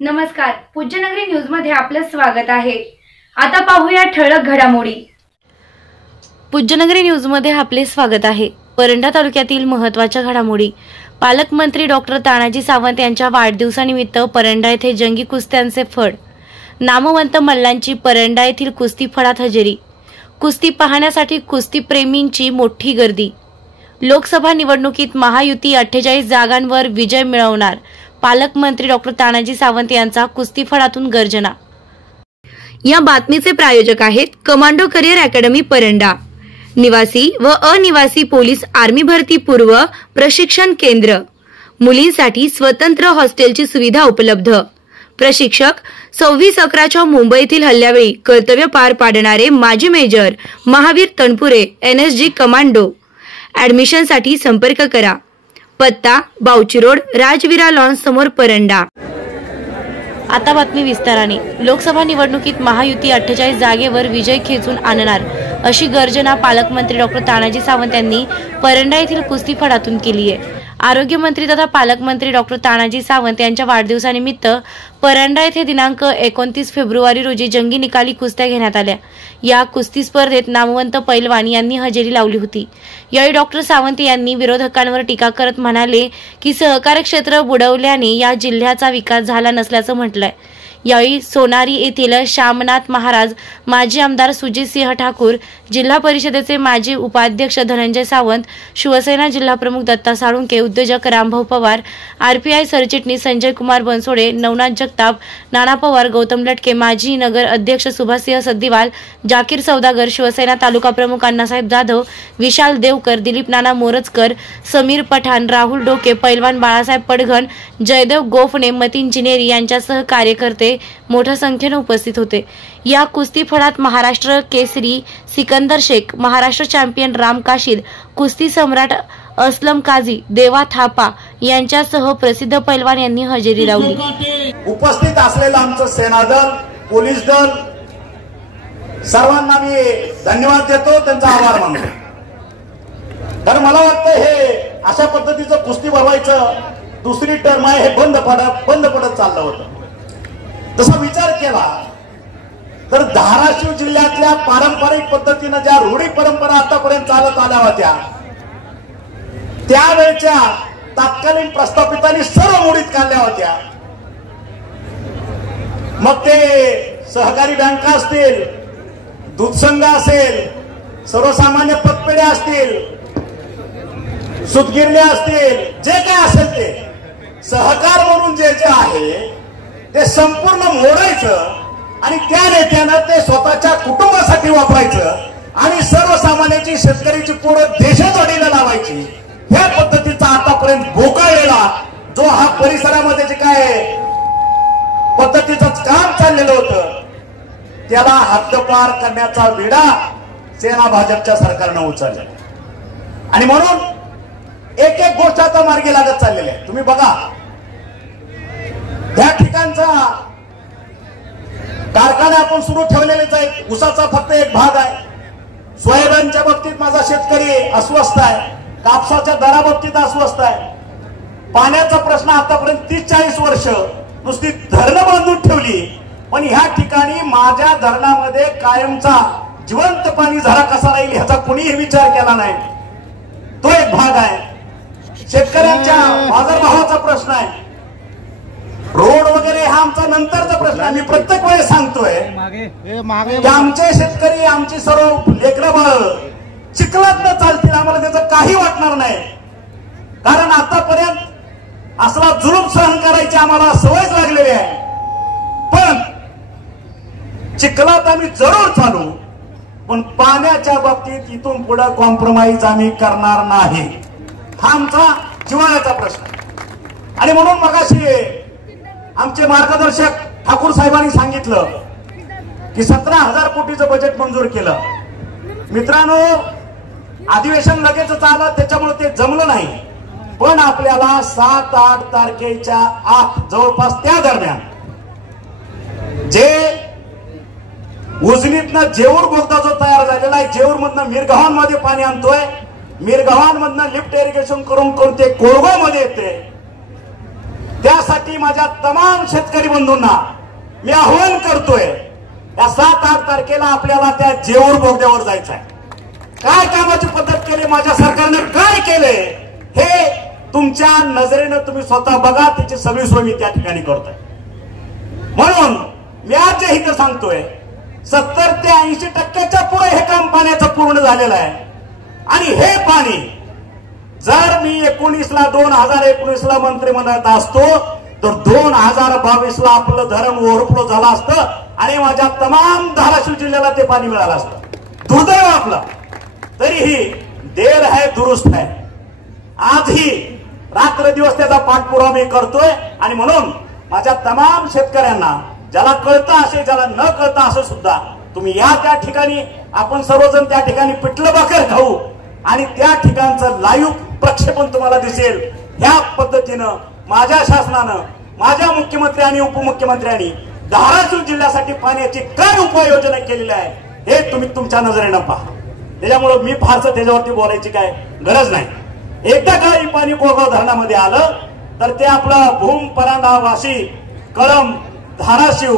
नमस्कार, पूज्यनगरी न्यूज मध्ये आपलं स्वागत आहे। आता पाहूया ठळक घडामोडी। पूज्यनगरी न्यूज मध्ये आपले स्वागत आहे। परंडा तालुक्यातील महत्त्वाच्या घडामोडी। पालकमंत्री डॉक्टर तानाजी सावंत यांच्या वाढदिवसानिमित्त परंडा येथे जंगी कुस्त्यांचे फड। नामवंत मल्लांची परंडा येथील कुस्ती फडात हजेरी। कुस्ती पाहण्यासाठी कुस्ती प्रेमींची मोठी गर्दी। लोकसभा निवडणुकीत महायुती 48 जागांवर विजय मिळवणार। पालकमंत्री डॉक्टर तानाजी सावंत यांचा कुस्ती फडातून गर्जना। या बातमीचे प्रायोजक आहेत कमांडो करिअर अकॅडमी परंडा। निवासी व अनिवासी पोलीस आर्मी भरती पूर्व प्रशिक्षण केंद्र। मुलींसाठी स्वतंत्र हॉस्टेलची सुविधा उपलब्ध। प्रशिक्षक 26/11 मुंबईतील हल्ल्यावेळी कर्तव्य पार पाडणारे माजी major Mahavir Tanpure NSG commando. ॲडमिशनसाठी संपर्क करा। पत्ता बाऊची रोड, राजवीरा लॉन समोर परंडा। आता बातमी विस्ताराने। लोकसभा निवडणुकीत महायुती 48 जागेवर विजय खेचून आणणार अशी गर्जना पालकमंत्री डॉक्टर तानाजी सावंत यांनी परंडा येथील कुस्ती फडातून केली आहे। आरोग्यमंत्री तथा पालकमंत्री डॉक्टर तानाजी सावंत यांच्या वाढदिवसानिमित्त परंडा येथे दिनांक 29 फेब्रुवारी रोजी जंगी निकाली कुस्त्या घेण्यात आल्या। या कुस्ती स्पर्धेत नामवंत पैलवान यांनी हजेरी लावली होती। यावेळी डॉक्टर सावंत यांनी विरोधकांवर टीका करत म्हणाले की सहकारी क्षेत्र बुडवल्याने या जिल्ह्याचा विकास झाला नसल्याचं म्हटलंय। यावेळी सोनारी येथील श्यामनाथ महाराज, माजी आमदार सुजितसिंह ठाकूर, जिल्हा परिषदेचे माजी उपाध्यक्ष धनंजय सावंत, शिवसेना जिल्हाप्रमुख दत्ता साळुंके, उद्योजक रामभाऊ पवार, RPI सरचिटणीस संजय कुमार बनसोडे, नवनाथ जगताप, नाना पवार, गौतम लटके, माजी नगर अध्यक्ष सुभाषसिंह सद्दिवाल, जाकीर सौदागर, शिवसेना तालुका प्रमुख अण्णासाहेब जाधव, विशाल देवकर, दिलीप नाना मोरजकर, समीर पठाण, राहुल डोके, पैलवान बाळासाहेब पडघन, जयदेव गोफणे, मतीन जिनेरी यांच्यासह कार्यकर्ते मोठ्या संख्येने उपस्थित होते। या कुस्ती फडात महाराष्ट्र केसरी सिकंदर शेख, महाराष्ट्र चॅम्पियन राम काशीद, कुस्ती सम्राट असलम काझी, देवा थापा यांच्यासह प्रसिद्ध पैलवान यांनी हजेरी लावली। उपस्थित असलेलं आमचं सेनादल, पोलीस दल सर्वांना मी धन्यवाद देतो, त्यांचा आभार मानतो। तर मला वाटतं हे अशा पद्धतीचं कुस्ती भरवायचं दुसरी टर्म आहे, हे बंद पडत चाललं होतं। तसा विचार केला तर धाराशिव जिल्ह्यातल्या पारंपरिक पद्धतीने ज्या रूढी परंपरा आतापर्यंत चालत आल्या होत्या त्यावेळच्या तत्कालीन प्रस्थापितांनी सर्व मोडीत काढल्या होत्या। मग ते सहकारी बँका असतील, दूध संघ असेल, सर्वसामान्य पतपेढ्या असतील, सूतगिरण्या असतील, जे काय असेल ते सहकार म्हणून जे जे आहे ते संपूर्ण मोडायचं आणि त्या नेत्यानं ते स्वतःच्या कुटुंबासाठी वापरायचं आणि सर्वसामान्यांची, शेतकऱ्याची पोरं देशोधडीला लावायची। ह्या पद्धतीचा आतापर्यंत गोकाळलेला जो हा परिसरामध्ये जे काय पद्धतीचं काम चाललेलं होतं त्याला हद्दपार करण्याचा विडा सेना भाजपच्या सरकारनं उचलला आणि म्हणून एक एक गोष्ट आता मार्गी लागत चाललेली आहे। तुम्ही बघा, त्या ठिकाणचा कारखाना आपण सुरू ठेवलेलेच आहे, ऊसाचा फक्त एक भाग आहे। सोयाबीनच्या बाबतीत माझा शेतकरी अस्वस्थ आहे, कापसाच्या दराबाबतीत अस्वस्थ आहे। पाण्याचा प्रश्न आतापर्यंत 30-40 वर्ष नुसती धरणं बांधून ठेवली, पण ह्या ठिकाणी माझ्या धरणामध्ये कायमचा जिवंत पाणी झरा कसा राहील ह्याचा कोणीही विचार केला नाही। तो एक भाग आहे। शेतकऱ्यांच्या बाजारभावाचा प्रश्न आहे, रोड वगैरे हा आमचा नंतरचा प्रश्न आहे। मी प्रत्येक वेळेस सांगतोय की आमचे शेतकरी, आमची सर्व लेकरं बाळ चिखलात न चालतील, आम्हाला त्याचं काही वाटणार नाही, कारण आतापर्यंत असला जुलूम सहन करायची आम्हाला सवयच लागलेली आहे। पण चिखलात आम्ही जरूर चालू, पण पाण्याच्या बाबतीत इथून पुढे कॉम्प्रोमाइज आम्ही करणार नाही, हा आमचा जिव्हाळ्याचा प्रश्न आहे। आणि म्हणून मगाशी आमचे मार्गदर्शक ठाकूर साहेबांनी सांगितलं की 17,000 कोटीचं बजेट मंजूर केलं। मित्रांनो, अधिवेशन लगेच आलं त्याच्यामुळे ते जमलं नाही, पण आपल्याला 7-8 तारखेच्या आत जवळपास त्या दरम्यान जे उजनीतनं जेऊर बोगदा जो तयार झालेला आहे, जेऊर मधनं मिरगावांमध्ये पाणी आणतोय, मिरगावांमधनं लिफ्ट इरिगेशन करून ते कोळगाव मध्ये येते, त्यासाठी माझ्या तमाम शेतकरी बंधूंना मी आव्हान करतोय, या 7-8 तारखेला आपल्याला त्या जेऊर बोगद्यावर जायचं आहे. काय कामाची पद्धत केली, माझ्या सरकारनं काय केले, हे तुमच्या नजरेनं तुम्ही स्वतः बघा. त्याची सगळी सोय मी त्या ठिकाणी करतोय. म्हणून मी आज इथं सांगतोय, 70 ते 80% पुढे हे काम पाण्याचं पूर्ण झालेलं आहे. आणि हे पाणी जर मी 2019ला मंत्रिमंडळात असतो तर 2022ला आपलं धरण ओव्हरफ्लो झालं असतं आणि माझ्या तमाम धाराशिव जिल्ह्याला ते पाणी मिळालं असतं. दुर्दैव आपलं. तरीही देर है दुरुस्त है. आजही रात्र दिवस त्याचा पाठपुरावा मी करतोय. आणि म्हणून माझ्या तमाम शेतकऱ्यांना, ज्याला कळतं असे, ज्याला न कळतं असं सुद्धा, तुम्ही या त्या ठिकाणी, आपण सर्वजण त्या ठिकाणी पिठलं भाकर खाऊ आणि त्या ठिकाणचं लाईव्ह प्रक्षेपण तुम्हाला दिसेल. ह्या पद्धतीनं माझ्या शासनानं, माझ्या मुख्यमंत्री आणि उपमुख्यमंत्र्यांनी धाराशिव जिल्ह्यासाठी पाण्याची काय उपाययोजना केलेली आहे हे तुम्ही तुमच्या नजरेनं पहा. त्याच्यामुळे मी फारसं त्याच्यावरती बोलायची काय गरज नाही. एकदा का ही पाणी कोळगाव धरणामध्ये आलं तर ते आपलं भूम, परांडा, वाशी, कळंब, धाराशिव,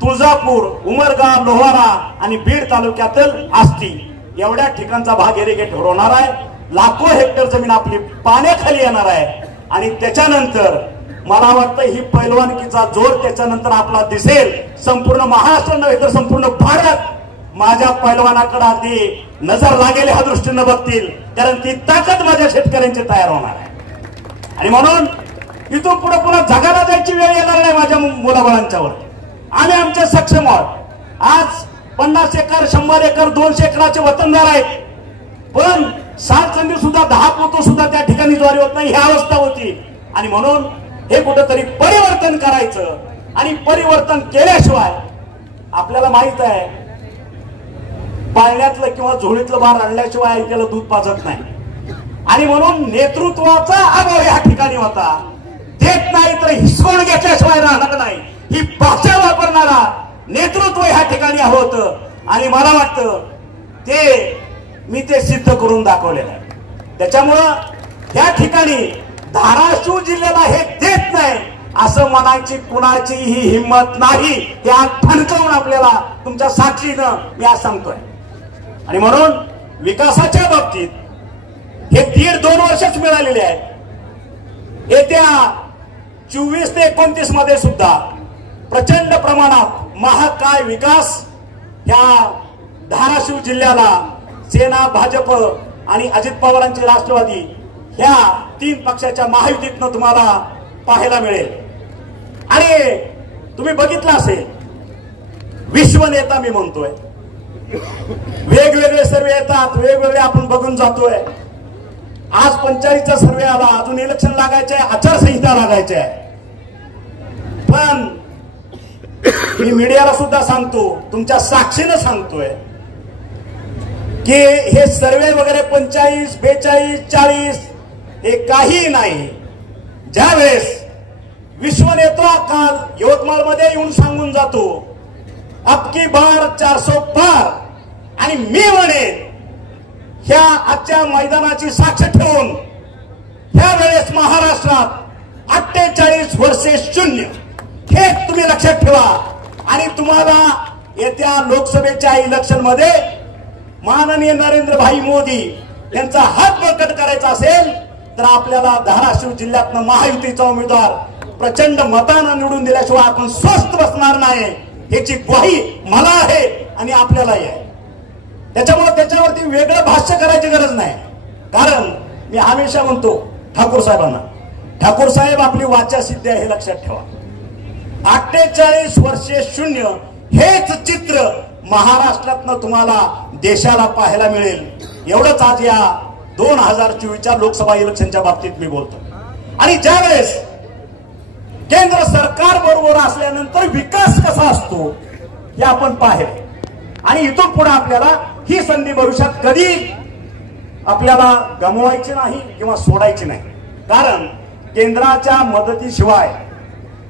तुळजापूर, उमरगा, लोहारा आणि बीड तालुक्यातील आष्टी एवढ्या ठिकाणचा भाग इरिगेट होणार आहे. लाखो हेक्टर जमीन आपली पाण्याखाली येणार आहे. आणि त्याच्यानंतर मला वाटतं ही पैलवानकीचा जोर त्याच्यानंतर आपला दिसेल. संपूर्ण महाराष्ट्र नव्हे तर संपूर्ण भारत माझ्या पैलवानाकडे अगदी नजर लागेल ह्या दृष्टीनं बघतील, कारण ती ताकद माझ्या शेतकऱ्यांची तयार होणार आहे. आणि म्हणून इथून पुढे पुन्हा जगाला जायची वेळ येणार नाही माझ्या मुलाबाळांच्यावर. आम्ही आमचे सक्षम आहोत. आज 50 एकर, 100 एकर, 200 एकराचे वतनदार आहेत. पण साल संधी सुद्धा 10 पोतं सुद्धा त्या ठिकाणी ज्वारी होत नाही, ही अवस्था होती. आणि म्हणून हे कुठंतरी परिवर्तन करायचं. आणि परिवर्तन केल्याशिवाय आपल्याला माहित आहे, पाळण्यातलं किंवा झोळीतलं बार आणल्याशिवाय ऐकायला दूध पाजत नाही. आणि म्हणून नेतृत्वाचा अभाव या ठिकाणी होता. देत नाही तर हिसकून घेतल्याशिवाय राहणार नाही, ही भाषा वापरणारा नेतृत्व ह्या ठिकाणी होतं. आणि मला वाटतं मी ते सिद्ध करून दाखवलेलं आहे. त्याच्यामुळं या ठिकाणी धाराशिव जिल्ह्याला हे देत नाही असं म्हणायची कुणाचीही हिंमत नाही. हे आज ठणकावून आपल्याला तुमच्या साक्षीनं मी आज सांगतोय. आणि म्हणून विकासाच्या बाबतीत हे 1.5-2 वर्षच मिळालेले आहेत. येत्या 24 ते 29 मध्ये सुद्धा प्रचंड प्रमाणात महाकाय विकास ह्या धाराशिव जिल्ह्याला सेना, भाजप आणि अजित पवारांची राष्ट्रवादी ह्या 3 पक्षाच्या महायुतीतनं तुम्हाला पाहायला मिळेल. आणि तुम्ही बघितलं असेल, विश्वनेता मी म्हणतोय, वेगवेगळे सर्वे येतात, वेगवेगळे आपण बघून जातोय. आज 45चा सर्वे आला, अजून इलेक्शन लागायचे, आचारसंहिता लागायची आहे. पण मी मीडियाला सुद्धा सांगतो, तुमच्या साक्षीनं सांगतोय की हे सर्वे वगैरे 45, 42, 40 हे काही नाही. ज्यावेळेस विश्वनेता काल यवतमाळमध्ये येऊन सांगून जातो, अबकी बार 400 पार. आणि मी म्हणेन ह्या आजच्या मैदानाची साक्ष ठेवून ह्या वेळेस महाराष्ट्रात 48 वर्षे 0 हे तुम्ही लक्षात ठेवा. आणि तुम्हाला येत्या लोकसभेच्या इलेक्शन मध्ये माननीय नरेंद्रभाई मोदी यांचा हात बळकट करायचा असेल तर आपल्याला धाराशिव जिल्ह्यातनं महायुतीचा उमेदवार प्रचंड मतानं निवडून दिल्याशिवाय आपण स्वस्थ बसणार नाही, याची ग्वाही मला आहे आणि आपल्यालाही आहे. त्याच्यामुळे त्याच्यावरती वेगळं भाष्य करायची गरज नाही. कारण मी हमेशा म्हणतो ठाकूर साहेबांना, ठाकूर साहेब आपली वाचा सिद्ध आहे हे लक्षात ठेवा. 48 वर्षे 0 हेच चित्र महाराष्ट्रातनं तुम्हाला देशाला पाहायला मिळेल. एवढंच आज या 2024च्या लोकसभा इलेक्शनच्या बाबतीत मी बोलतो. आणि ज्यावेळेस केंद्र सरकार बरोबर असल्यानंतर विकास कसा असतो हे आपण पाहिले. आणि इथून पुढे आपल्याला ही संधी भविष्यात कधी आपल्याला गमवायची नाही किंवा सोडायची नाही. कारण केंद्राच्या मदतीशिवाय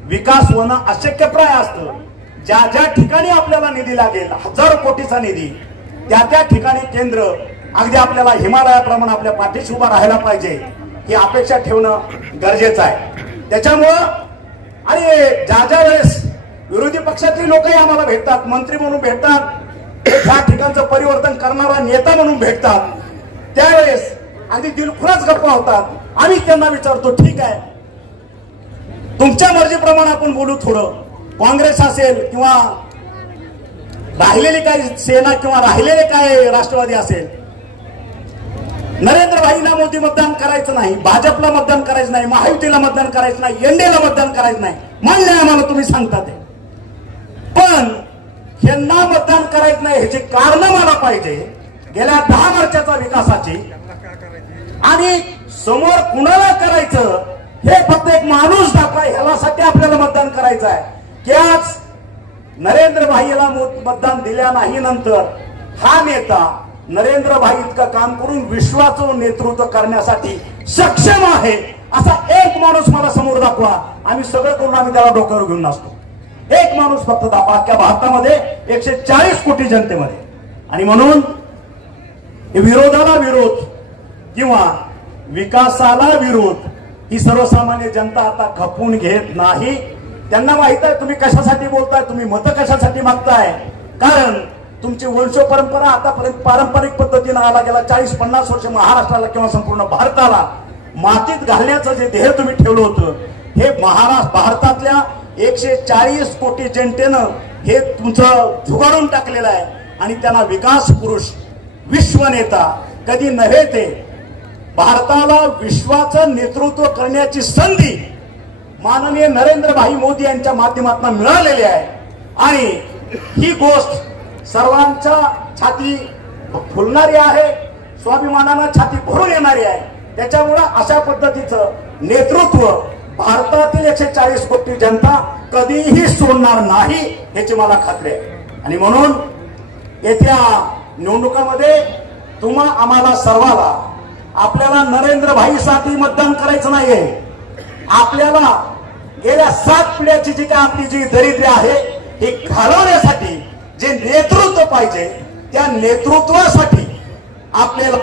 विकास होणं अशक्यप्राय असतं. ज्या ज्या ठिकाणी आपल्याला निधी लागेल, 1000 कोटीचा निधी, त्या ठिकाणी केंद्र अगदी आपल्याला हिमालयाप्रमाणे आपल्या पाठीशी उभा राहायला पाहिजे ही अपेक्षा ठेवणं गरजेचं आहे. त्याच्यामुळं आणि ज्या वेळेस विरोधी पक्षातली लोकही आम्हाला भेटतात, मंत्री म्हणून भेटतात, ह्या ठिकाणचं परिवर्तन करणारा नेता म्हणून भेटतात, त्यावेळेस अगदी दिलखुलास गप्पा होतात. आम्ही त्यांना विचारतो, ठीक आहे तुमच्या मर्जीप्रमाणे आपण बोलू, थोडं काँग्रेस असेल किंवा राहिलेली काय सेना किंवा राहिलेले काय राष्ट्रवादी असेल, नरेंद्र भाईंना मोदी मतदान करायचं नाही, भाजपला मतदान करायचं नाही, महायुतीला मतदान करायचं नाही, एनडीएला मतदान करायचं नाही, मान्य आहे आम्हाला तुम्ही सांगता ते, पण यांना मतदान करायचं नाही ह्याची कारण मला पाहिजे गेल्या 10 वर्षाचा विकासाची, आणि समोर कुणाला करायचं हे फक्त एक माणूस दाखवा, ह्यासाठी आपल्याला मतदान करायचं आहे. की आज नरेंद्र भाईला मतदान दिल्या नाही नंतर हा नेता नरेंद्र भाई इतकं काम करून विश्वाचं नेतृत्व करण्यासाठी सक्षम आहे असा एक माणूस मला समोर दाखवा, आम्ही सगळं करून आम्ही त्याला डोक्यावर घेऊन नसतो. एक माणूस फक्त दाखवा अख्ख्या भारतामध्ये 140 कोटी जनतेमध्ये. आणि म्हणून विरोधाला विरोध किंवा विकासाला विरोध ही सर्वसामान्य जनता आता खपून घेत नाही. त्यांना माहित आहे तुम्ही कशासाठी बोलताय, तुम्ही मतं कशासाठी मागताय, कारण तुमची वंश परंपरा आतापर्यंत पारंपरिक पद्धतीने आला गेला 40-50 वर्ष महाराष्ट्राला किंवा संपूर्ण भारताला मातीत घालण्याचं जे ध्येय तुम्ही ठेवलं होतं, हे भारतातल्या 140 कोटी जनतेनं हे तुमचं झुगारून टाकलेलं आहे. आणि त्यांना विकास पुरुष, विश्वनेता कधी नव्हे, ते भारताला विश्वाचं नेतृत्व करण्याची संधी माननीय नरेंद्र भाई मोदी यांच्या माध्यमातून मिळालेली आहे. आणि ही गोष्ट सर्वांच्या छाती फुलणारी आहे, स्वाभिमानानं छाती भरून येणारी आहे. त्याच्यामुळे अशा पद्धतीचं नेतृत्व भारतातील 140 कोटी जनता कधीही सोडणार नाही याची मला खात्री आहे. आणि म्हणून येत्या निवडणुकामध्ये तुम्हा आम्हाला सर्वाला आपल्याला नरेंद्र भाईसाठी मतदान करायचं नाहीये. आपल्याला गेल्या 7 पिढ्याची जी काय आपली जी दरिद्री आहे हे घालवण्यासाठी जे नेतृत्व पाहिजे, त्या नेतृत्वासाठी आपल्याला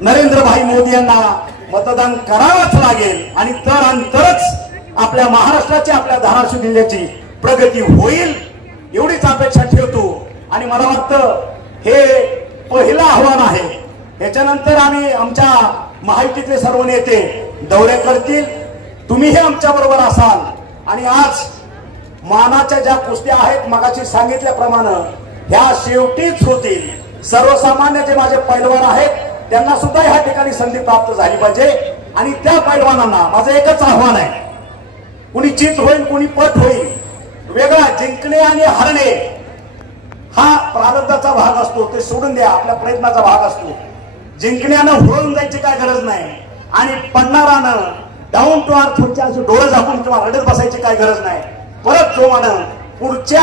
नरेंद्र भाई मोदी यांना मतदान करावंच लागेल. आणि तरच आपल्या महाराष्ट्राची, आपल्या धाराशिव जिल्ह्याची प्रगती होईल एवढीच अपेक्षा ठेवतो. आणि मला वाटतं हे पहिलं आव्हान आहे. याच्यानंतर आम्ही आमच्या महायुतीतले सर्व नेते दौरे करतील, तुम्हीही आमच्या बरोबर असाल. आणि आज मानाच्या ज्या कुस्त्या आहेत मगाशी सांगितल्याप्रमाणे ह्या शेवटीच होतील. सर्वसामान्य जे माझे पैलवान आहेत त्यांना सुद्धा ह्या ठिकाणी संधी प्राप्त झाली पाहिजे. आणि त्या पैलवानांना माझं एकच आव्हान आहे, कुणी जीत होईल कुणी पट होईल, वेगळा जिंकणे आणि हरणे हा प्रारब्धाचा भाग असतो, ते सोडून द्या, आपल्या प्रयत्नाचा भाग असतो. जिंकण्यानं होऊन जायची काय गरज नाही आणि पडणारानं डाऊन टू अर्थ तुमच्या डोळे झाकून किंवा रडत बसायची काय गरज नाही. परत जोमानं पुढच्या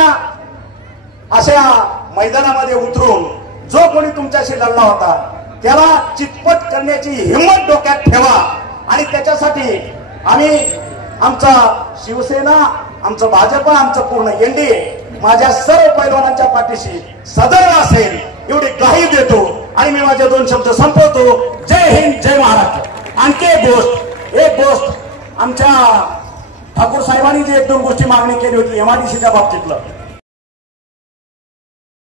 अशा मैदानामध्ये उतरून जो कोणी तुमच्याशी लढला होता त्याला चितपट करण्याची हिंमत डोक्यात ठेवा. आणि त्याच्यासाठी आम्ही आमचा शिवसेना, आमचं भाजप, आमचं पूर्ण एनडीए माझ्या सर्व पैलवानांच्या पाठीशी सदैव असेल एवढी ग्वाही देतो. आणि मी माझे 2 शब्द संपवतो. जय हिंद, जय महाराष्ट्र. आणखी एक गोष्ट आमच्या ठाकूर साहेबांनी जी 1-2 गोष्टी मागणी केली होती एमआयडीसीच्या बाबतीतलं,